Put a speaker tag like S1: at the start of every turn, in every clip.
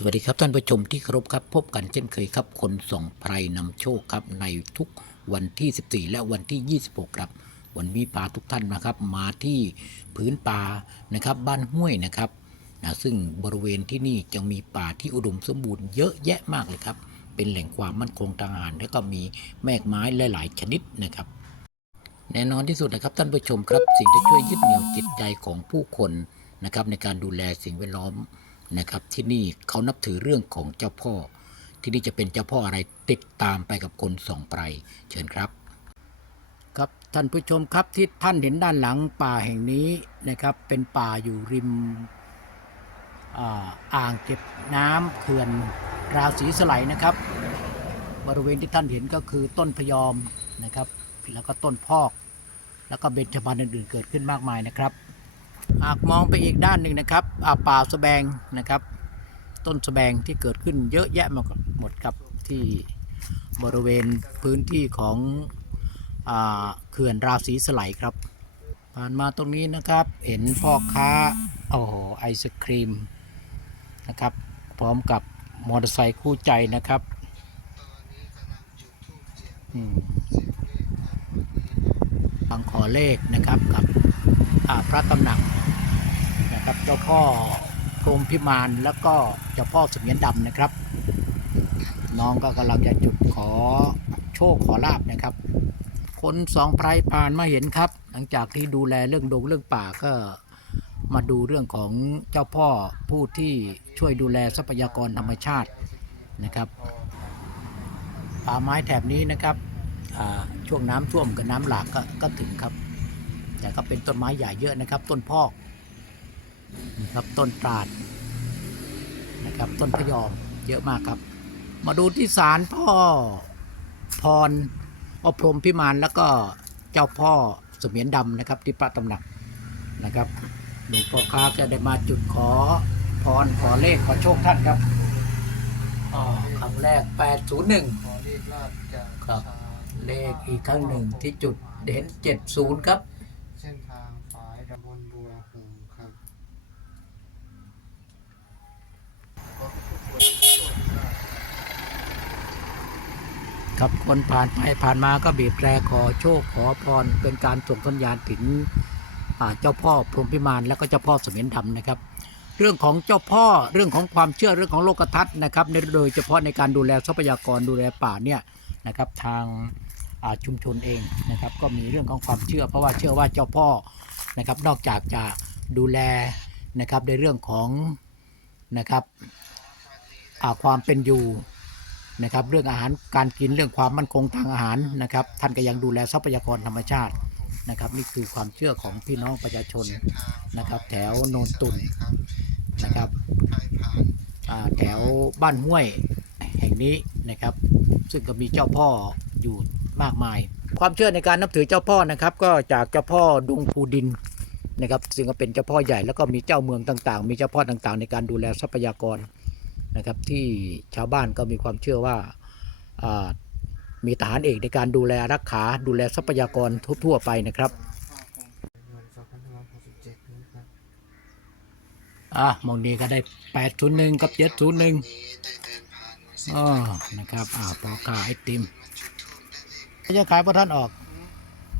S1: สวัสดีครับท่านผู้ชมที่เคารพครับ พบกันเช่นเคยครับ คนส่องไพรนำโชคครับในทุกวันที่ 14 และวันที่ 26 ครับ วันนี้พาทุกท่านนะครับ มาที่พื้นป่านะครับ บ้านห้วยนะครับนะซึ่งบริเวณที่นี่จะมีป่าที่อุดมสมบูรณ์เยอะแยะมากเลยครับ เป็นแหล่งความมั่นคงทางอาหาร และก็มีแมกไม้หลาย ๆ ชนิดนะครับ แน่นอนที่สุดนะครับท่านผู้ชมครับสิ่งที่ช่วยยึดเหนี่ยวจิตใจของผู้คนนะครับในการดูแลสิ่งแวดล้อม นะครับ ที่นี่เขานับถือเรื่องของเจ้าพ่อ ที่นี่จะเป็นเจ้าพ่ออะไรติดตามไปกับคนส่องไพรเชิญครับ ครับท่านผู้ชมครับที่ท่านเห็นด้านหลังป่าแห่งนี้นะครับ เป็นป่าอยู่ริมอ่างเก็บน้ำเขื่อนราวสีสไลด์นะครับ บริเวณที่ท่านเห็นก็คือต้นพยอมนะครับ แล้วก็ต้นพอก แล้วก็เบญจพรรณอื่นๆเกิดขึ้นมากมายนะครับ หากมองไปอีกด้านหนึ่งนะครับอาป่าสะแบงนะครับ ต้นสะแบงที่เกิดขึ้นเยอะแยะมาหมดครับที่บริเวณพื้นที่ของอเขื่อนราศีสไลด์ครับ ผ่านมาตรงนี้นะครับเห็นพ่อค้าโอ้โหไอศครีมนะครับ พร้อมกับมอเตอร์ไซค์คู่ใจนะครับฟังขอเลขนะครับกับพระตำหนัก นะครับ เจ้าพ่อพรมพิมานแล้วก็เจ้าพ่อสมียนดำนะครับ น้องก็กำลังจะจุดขอโชคขอลาบนะครับ คนสองไพรผ่านมาเห็นครับ หลังจากที่ดูแลเรื่องดงเรื่องป่าก็มาดูเรื่องของเจ้าพ่อผู้ที่ช่วยดูแลทรัพยากรธรรมชาตินะครับป่าไม้แถบนี้นะครับช่วงน้ำท่วมกับน้ำหลากก็ก็ถึงครับ แต่ก็เป็นต้นไม้ใหญ่เยอะนะครับ ต้นพอก ครับต้นตราดนะครับต้นพะยอมเยอะมากครับ มาดูที่ศาลพ่อพรอพรหมพิมานแล้วก็เจ้าพ่อเสมียนดำนะครับ ที่พระตำหนักนะครับหลวงพ่อค้าจะได้มาจุดขอพรขอเลขขอโชคท่านครับอ๋อครั้งแรก 801
S2: ขอเรียกลาบจาก
S1: ครับ
S2: ชา
S1: เลขอีกครั้งหนึ่งที่จุดเห็นเจ็ดศูนย์ครับ
S2: เส้นทางฝายตำบลบัวหงส์ ครับ
S1: คนผ่านไปผ่านมาก็บีบแตรขอโชคขอพร เป็นการส่งสัญญาณถึงอ่าเจ้าพ่อพรหมพิมานแล้วก็เจ้าพ่อเสมียนดำนะครับ เรื่องของเจ้าพ่อเรื่องของความเชื่อเรื่องของโลกทัศน์นะครับในโดยเฉพาะในการดูแลทรัพยากรดูแลป่าเนี่ยนะครับทางาชุมชนเองนะครับ ก็มีเรื่องของความเชื่อ เพราะว่าเชื่อว่าเจ้าพ่อนะครับนอกจากจะดูแลนะครับในเรื่องของนะครับความเป็นอยู่ นะครับเรื่องอาหารการกินเรื่องความมั่นคงทางอาหารนะครับ ท่านก็ยังดูแลทรัพยากรธรรมชาตินะครับนี่คือความเชื่อของพี่น้องประชาชนนะครับ แถวโนนตุนนะครับแถวบ้านห้วยแห่งนี้นะครับ ซึ่งก็มีเจ้าพ่ออยู่มากมาย ความเชื่อในการนับถือเจ้าพ่อนะครับ ก็จากเจ้าพ่อดงภูดินนะครับ ซึ่งก็เป็นเจ้าพ่อใหญ่แล้วก็มีเจ้าเมืองต่างๆ มีเจ้าพ่อต่างๆ ในการดูแลทรัพยากร นะครับที่ชาวบ้านก็มีความเชื่อว่ามีทหารเอกในการดูแลรักขาดูแลทรัพยากรทั่วไปนะ
S2: ครับ
S1: อะมองนี้ก็ได้801กับ701
S2: นี้ได้เดินผ่านมาสิ
S1: อ๋อนะครับอ่าพอขายไอติมจะขายพระท่านออก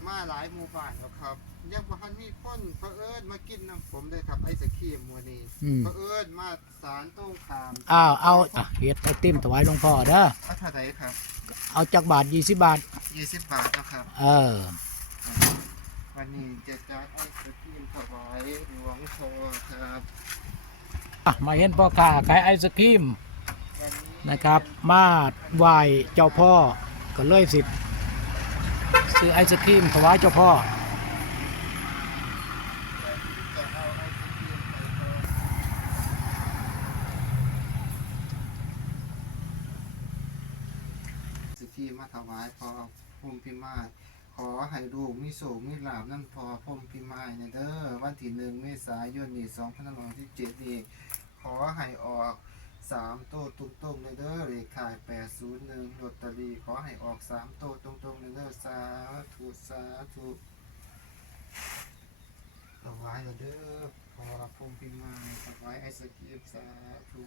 S2: มาหลายหมู่บ้านแล้วครับ ยังบ่ทันมีคนเผอิญมากินน้ำผมเลยครับไอศครีมมื้อนี้
S1: อืม
S2: เผอิญมาสารตรงขาม
S1: อ้าวเอาอะเฮ็ดไอติมถวายหลวงพ่อเด้อ
S2: เอาเท่าไหร่ครับ
S1: เอาจากบาท20 บาท
S2: 20บาทนะครับ
S1: เออ
S2: วันนี้จะจัดไอศครีมถวายหลวงพ่อครับ
S1: อะมาเห็นพ่อค้าขายไอศครีม
S2: วันนี้
S1: นะครับ มาไหว้เจ้าพ่อก็เลยสิซื้อไอศครีมถวายเจ้าพ่อ
S2: จะเอาไอศครีมไปก่อนสิ ที่มาถวายพอพรหมพิมายขอให้ลูกมีโศกมีลาบนั่นพอพรหมพิมายเนี่ยเด้อวันที่หนึ่งเมษายนนี่สองพันห้าร้อยสิบเจ็ดนี่ขอให้ออกสามโต้ตรงๆเลยเด้อเลขขายแปดศูนย์หนึ่งลอตเตอรี่ขอให้ออกสามโต้ตรงๆเลยเด้อสาธุสาธุถวายเลยเด้อพอพรหมพิมายถวายไอศกรีมสาธุ